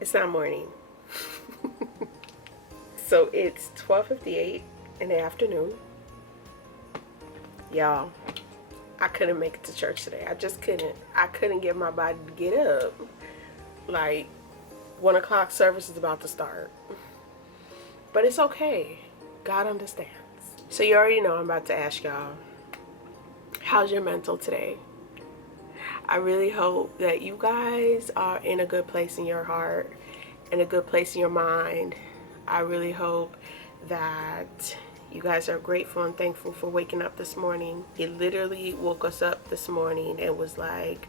It's not morning. So it's 12:58 in the afternoon. Y'all, I couldn't make it to church today. I just couldn't. I couldn't get my body to get up. Like, 1 o'clock service is about to start. But it's okay. God understands. So you already know I'm about to ask y'all, how's your mental today? I really hope that you guys are in a good place in your heart, in a good place in your mind. I really hope that you guys are grateful and thankful for waking up this morning. He literally woke us up this morning and was like,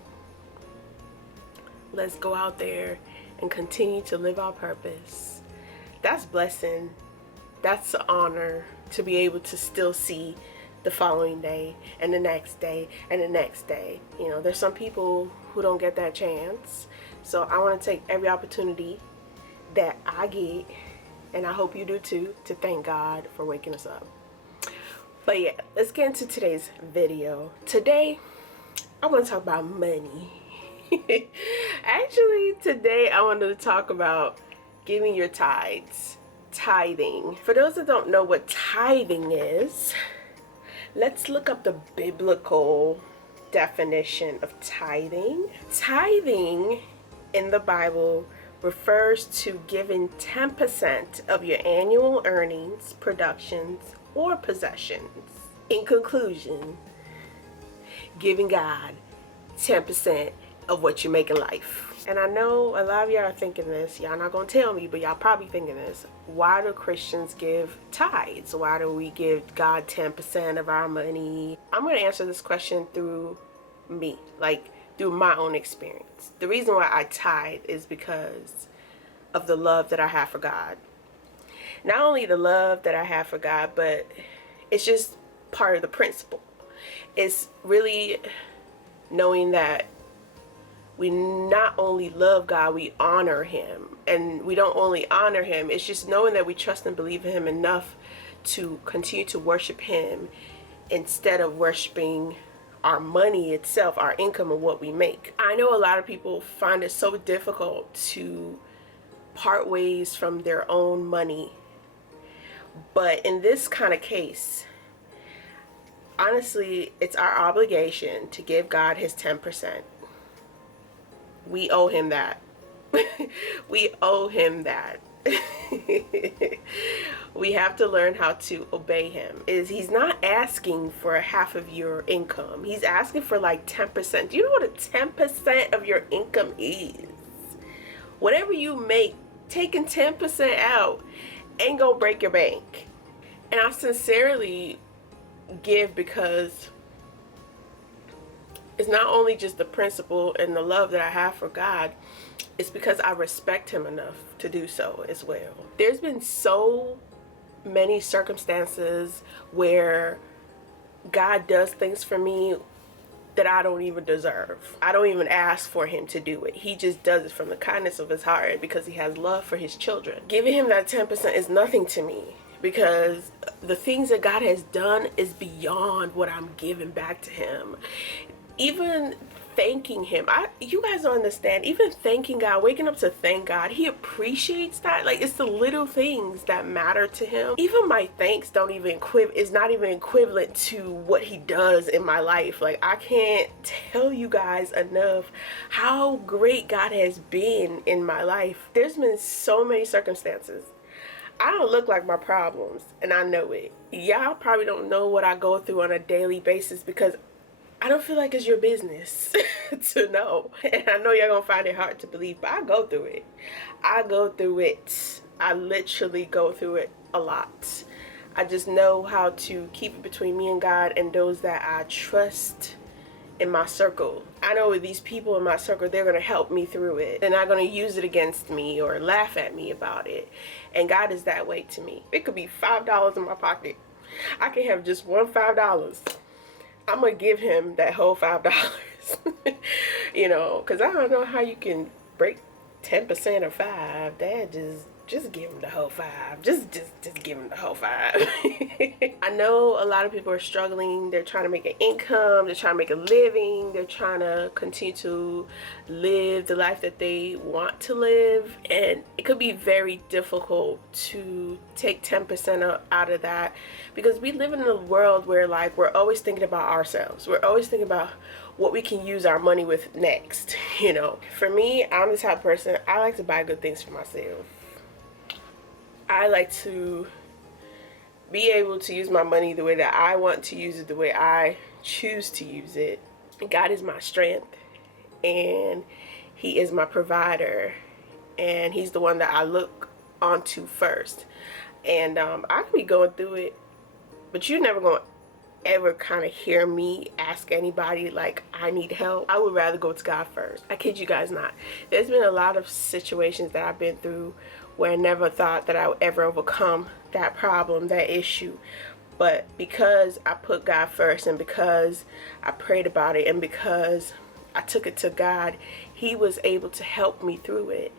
let's go out there and continue to live our purpose. That's blessing. That's an honor to be able to still see the following day and the next day and the next day. You know, there's some people who don't get that chance. So I want to take every opportunity that I get, and I hope you do too, to thank God for waking us up. But yeah, let's get into today's video. Today, I want to talk about money. Actually, today I wanted to talk about giving your tithes. Tithing. For those that don't know what tithing is, let's look up the biblical definition of tithing. Tithing in the Bible refers to giving 10% of your annual earnings, productions, or possessions. In conclusion, giving God 10% of what you make in life. And I know a lot of y'all are thinking this. Y'all not gonna tell me, but y'all probably thinking this. Why do Christians give tithes? Why do we give God 10% of our money? I'm gonna answer this question through me, like through my own experience. The reason why I tithe is because of the love that I have for God. Not only the love that I have for God, but it's just part of the principle. It's really knowing that we not only love God, we honor Him. And we don't only honor Him, it's just knowing that we trust and believe in Him enough to continue to worship Him instead of worshiping our money itself, our income, and what we make. I know a lot of people find it so difficult to part ways from their own money. But in this kind of case, honestly, it's our obligation to give God His 10%. We owe Him that. We owe Him that. We have to learn how to obey Him. He's not asking for half of your income. He's asking for like 10%. Do you know what a 10% of your income is? Whatever you make, taking 10% out ain't gonna break your bank. And I sincerely give because it's not only just the principle and the love that I have for God, it's because I respect Him enough to do so as well. There's been so many circumstances where God does things for me that I don't even deserve. I don't even ask for Him to do it. He just does it from the kindness of His heart because He has love for His children. Giving Him that 10% is nothing to me because the things that God has done is beyond what I'm giving back to Him. Even thanking Him, you guys don't understand, even thanking God, waking up to thank God, He appreciates that. Like, it's the little things that matter to Him. Even my thanks is not even equivalent to what He does in my life. Like, I can't tell you guys enough how great God has been in my life. There's been so many circumstances. I don't look like my problems, and I know it. Y'all probably don't know what I go through on a daily basis because I don't feel like it's your business to know. And I know y'all gonna find it hard to believe, but I go through it. I go through it. I literally go through it a lot. I just know how to keep it between me and God and those that I trust in my circle. I know with these people in my circle, they're gonna help me through it. They're not gonna use it against me or laugh at me about it. And God is that way to me. It could be $5 in my pocket. I can have just $5. I'm gonna give Him that whole $5. You know, because I don't know how you can break 10% of 5. That just just give him the whole five. Just give him the whole five. I know a lot of people are struggling. They're trying to make an income. They're trying to make a living. They're trying to continue to live the life that they want to live. And it could be very difficult to take 10% out of that, because we live in a world where, like, we're always thinking about ourselves. We're always thinking about what we can use our money with next. You know, for me, I'm the type of person, I like to buy good things for myself. I like to be able to use my money the way that I want to use it, the way I choose to use it. God is my strength, and he is my provider, and he's the one that I look onto first. And I can be going through it, but you're never going to ever kind of hear me ask anybody like I need help. I would rather go to God first. I kid you guys not. There's been a lot of situations that I've been through where I never thought that I would ever overcome that problem, that issue. But because I put God first, and because I prayed about it, and because I took it to God, he was able to help me through it.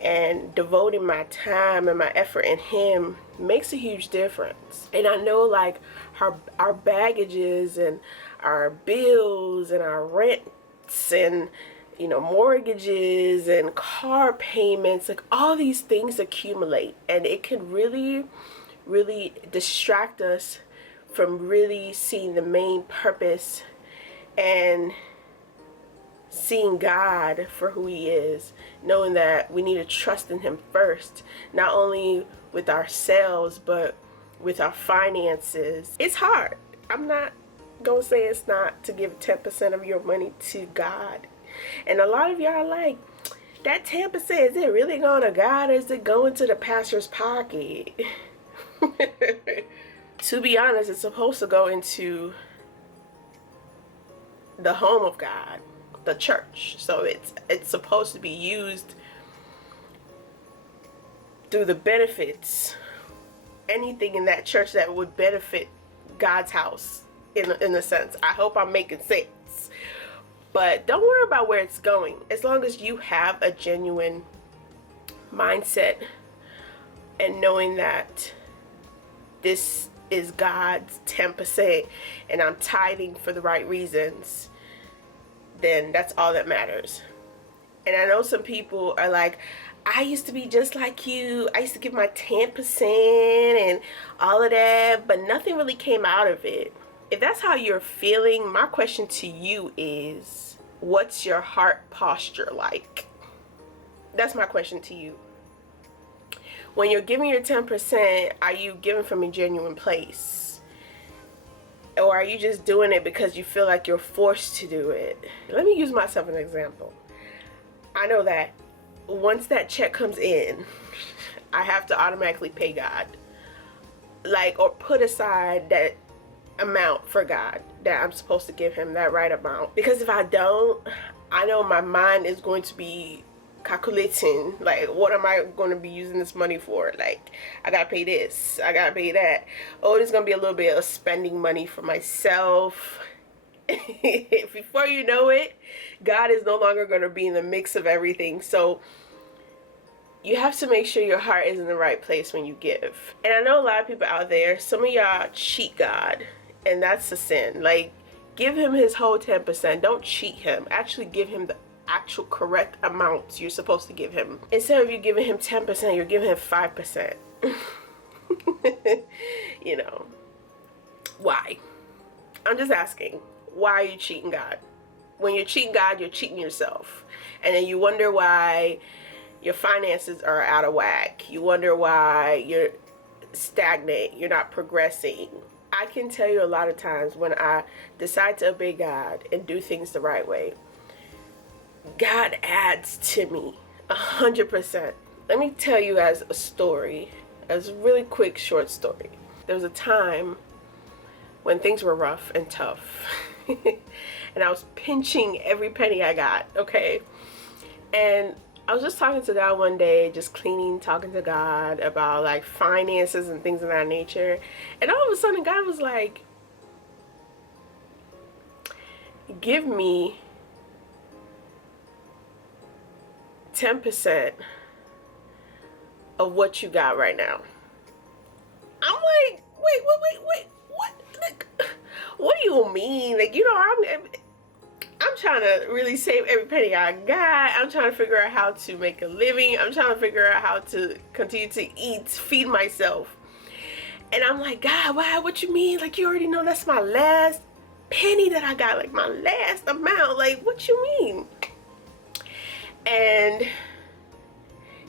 And devoting my time and my effort in him makes a huge difference. And I know, like, our baggages and our bills and our rents and, you know, mortgages and car payments, like, all these things accumulate, and it can really distract us from really seeing the main purpose and seeing God for who he is, knowing that we need to trust in him first, not only with ourselves but with our finances. It's hard. I'm not gonna say it's not to give 10% of your money to God. And a lot of y'all are like, that 10%, is it really going to God, or is it going to the pastor's pocket? To be honest, it's supposed to go into the home of God, the church. So it's supposed to be used through the benefits, anything in that church that would benefit God's house, in a sense. I hope I'm making sense. But don't worry about where it's going, as long as you have a genuine mindset and knowing that this is God's 10% and I'm tithing for the right reasons, then that's all that matters. And I know some people are like, I used to be just like you. I used to give my 10% and all of that, but nothing really came out of it. If that's how you're feeling, my question to you is, what's your heart posture like? That's my question to you. When you're giving your 10%, are you giving from a genuine place? Or are you just doing it because you feel like you're forced to do it? Let me use myself as an example. I know that once that check comes in, I have to automatically pay God. Like, or put aside that amount for God that I'm supposed to give him, that right amount. Because if I don't, I know my mind is going to be calculating, like, what am I going to be using this money for? Like, I gotta pay this, I gotta pay that. Oh, there's gonna be a little bit of spending money for myself. Before you know it, God is no longer going to be in the mix of everything. So you have to make sure your heart is in the right place when you give. And I know a lot of people out there, some of y'all cheat God, and that's a sin. Like, give him his whole 10%. Don't cheat him. Actually give him the actual correct amount you're supposed to give him. Instead of you giving him 10%, you're giving him 5%. You know, why? I'm just asking. Why are you cheating God? When you're cheating God, you're cheating yourself. And then you wonder why your finances are out of whack. You wonder why you're stagnant. You're not progressing. I can tell you a lot of times when I decide to obey God and do things the right way, God adds to me 100%. Let me tell you as a story, as a really quick short story. There was a time when things were rough and tough. And I was pinching every penny I got, okay? And I was just talking to God one day, just cleaning, talking to God about like finances and things of that nature. And all of a sudden God was like, give me 10% of what you got right now. I'm like, wait, what? Like, what do you mean? Like, I'm trying to really save every penny I got. I'm trying to figure out how to make a living. I'm trying to figure out how to continue to eat, feed myself. And I'm like, God, why? What you mean? Like, you already know that's my last penny that I got, like my last amount. Like, what you mean? And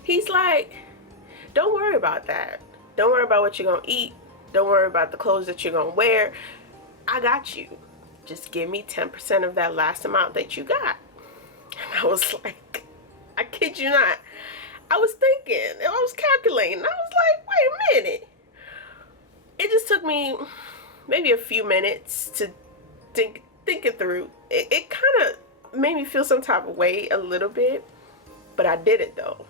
he's like, don't worry about that. Don't worry about what you're gonna eat. Don't worry about the clothes that you're gonna wear. I got you. Just give me 10% of that last amount that you got. And I was like, I kid you not. I was thinking, and I was calculating. I was like, wait a minute. It just took me maybe a few minutes to think it through. It kind of made me feel some type of way a little bit, but I did it though.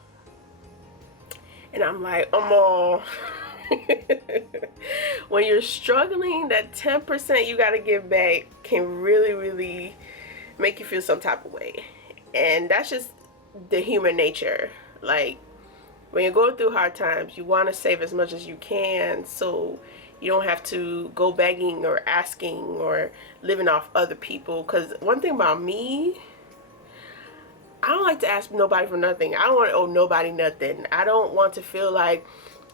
And I'm like, when you're struggling, that 10% you got to give back can really, really make you feel some type of way. And that's just the human nature. Like, when you're going through hard times, you want to save as much as you can so you don't have to go begging or asking or living off other people. Because one thing about me, I don't like to ask nobody for nothing. I don't want to owe nobody nothing. I don't want to feel like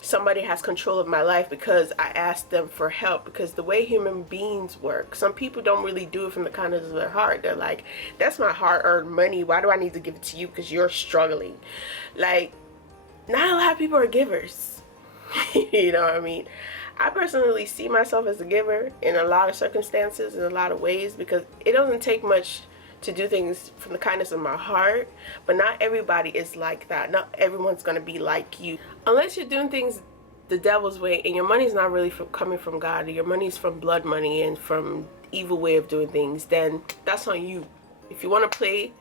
somebody has control of my life because I asked them for help. Because the way human beings work, some people don't really do it from the kindness of their heart. They're like, that's my hard-earned money. Why do I need to give it to you because you're struggling? Like, not a lot of people are givers. You know what I mean? I personally see myself as a giver in a lot of circumstances, in a lot of ways, because it doesn't take much to do things from the kindness of my heart. But not everybody is like that. Not everyone's going to be like you. Unless you're doing things the devil's way and your money's not really coming from God, or your money's from blood money and from evil way of doing things, then that's on you. If you want to play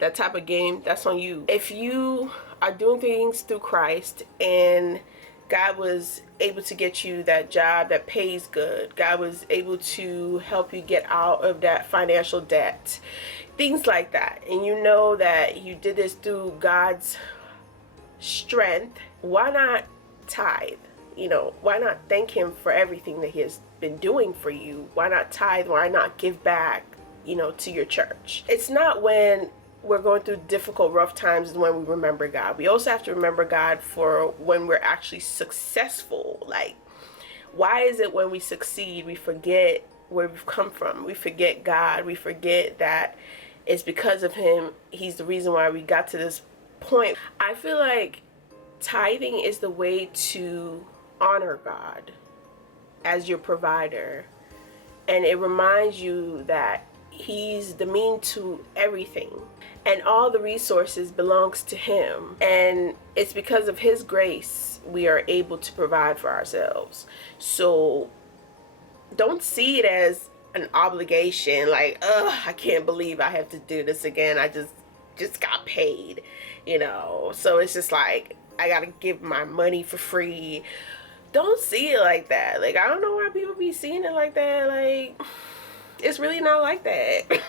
that type of game, that's on you. If you are doing things through Christ and God was able to get you that job that pays good, God was able to help you get out of that financial debt, things like that, and you know that you did this through God's strength, why not tithe? You know, why not thank him for everything that he has been doing for you? Why not tithe? Why not give back, you know, to your church? It's not when we're going through difficult, rough times when we remember God. We also have to remember God for when we're actually successful. Like, why is it when we succeed, we forget where we've come from? We forget God. We forget that it's because of him. He's the reason why we got to this point. I feel like tithing is the way to honor God as your provider. And it reminds you that he's the mean to everything. And all the resources belongs to him. And it's because of his grace we are able to provide for ourselves. So don't see it as an obligation, like, ugh, I can't believe I have to do this again. I just got paid, you know. So it's just like, I gotta give my money for free. Don't see it like that. Like, I don't know why people be seeing it like that. Like, it's really not like that.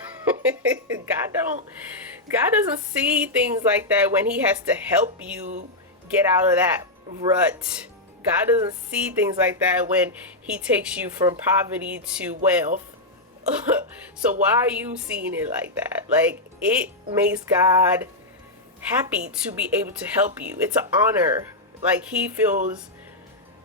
God doesn't see things like that when he has to help you get out of that rut. God doesn't see things like that when he takes you from poverty to wealth. So why are you seeing it like that? Like, it makes God happy to be able to help you. It's an honor. Like, he feels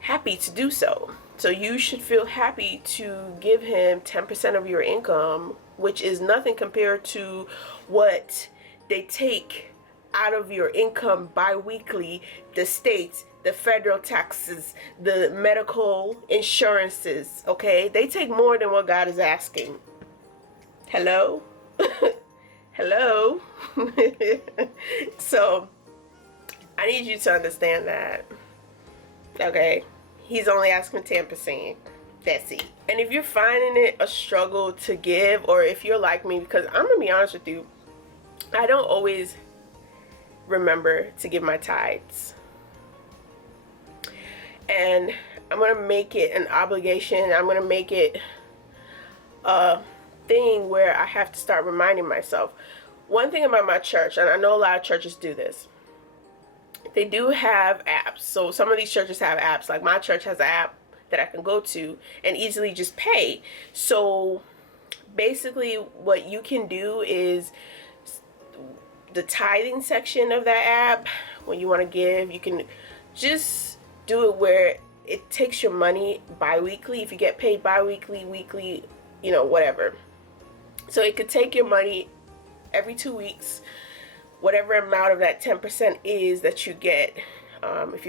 happy to do so. So you should feel happy to give him 10% of your income, which is nothing compared to what they take out of your income bi-weekly, the states, the federal taxes, the medical insurances, okay? They take more than what God is asking. Hello? Hello? So, I need you to understand that, okay? He's only asking 10%. That's it. And if you're finding it a struggle to give, or if you're like me, because I'm gonna be honest with you, I don't always remember to give my tithes. And I'm gonna make it an obligation. I'm gonna make it a thing where I have to start reminding myself. One thing about my church, and I know a lot of churches do this, they do have apps. So some of these churches have apps. Like my church has an app that I can go to and easily just pay. So basically what you can do is the tithing section of that app, when you want to give, you can just do it where it takes your money bi-weekly. If you get paid bi-weekly, weekly, whatever. So it could take your money every 2 weeks, whatever amount of that 10% is that you get. If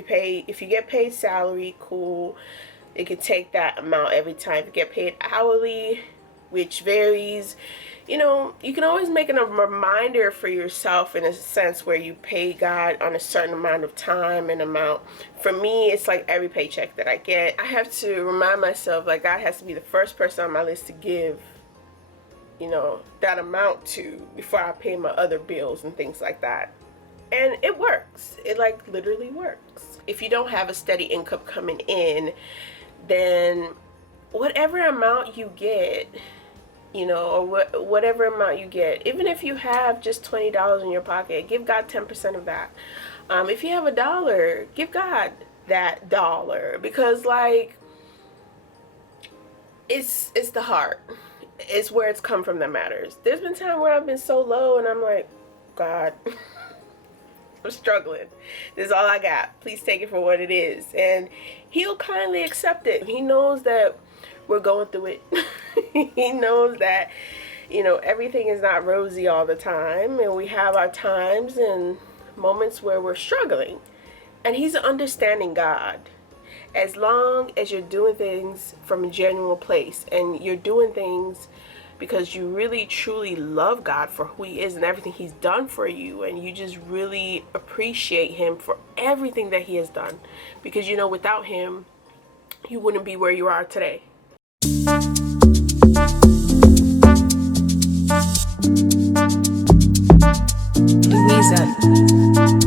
you get paid salary, cool. It could take that amount every time. If you get paid hourly, which varies, you can always make a reminder for yourself in a sense where you pay God on a certain amount of time and amount. For me, it's like every paycheck that I get, I have to remind myself, like, God has to be the first person on my list to give, that amount to before I pay my other bills and things like that. And it works. It like literally works. If you don't have a steady income coming in, then whatever amount you get, or whatever amount you get, even if you have just $20 in your pocket, give God 10% of that. If you have $1, give God that dollar, because like it's the heart. It's where it's come from that matters. There's been time where I've been so low and I'm like, God, I'm struggling. This is all I got. Please take it for what it is. And he'll kindly accept it. He knows that we're going through it. He knows that, everything is not rosy all the time. And we have our times and moments where we're struggling. And he's an understanding God. As long as you're doing things from a genuine place and you're doing things because you really truly love God for who he is and everything he's done for you, and you just really appreciate him for everything that he has done, because without him you wouldn't be where you are today. Louisa.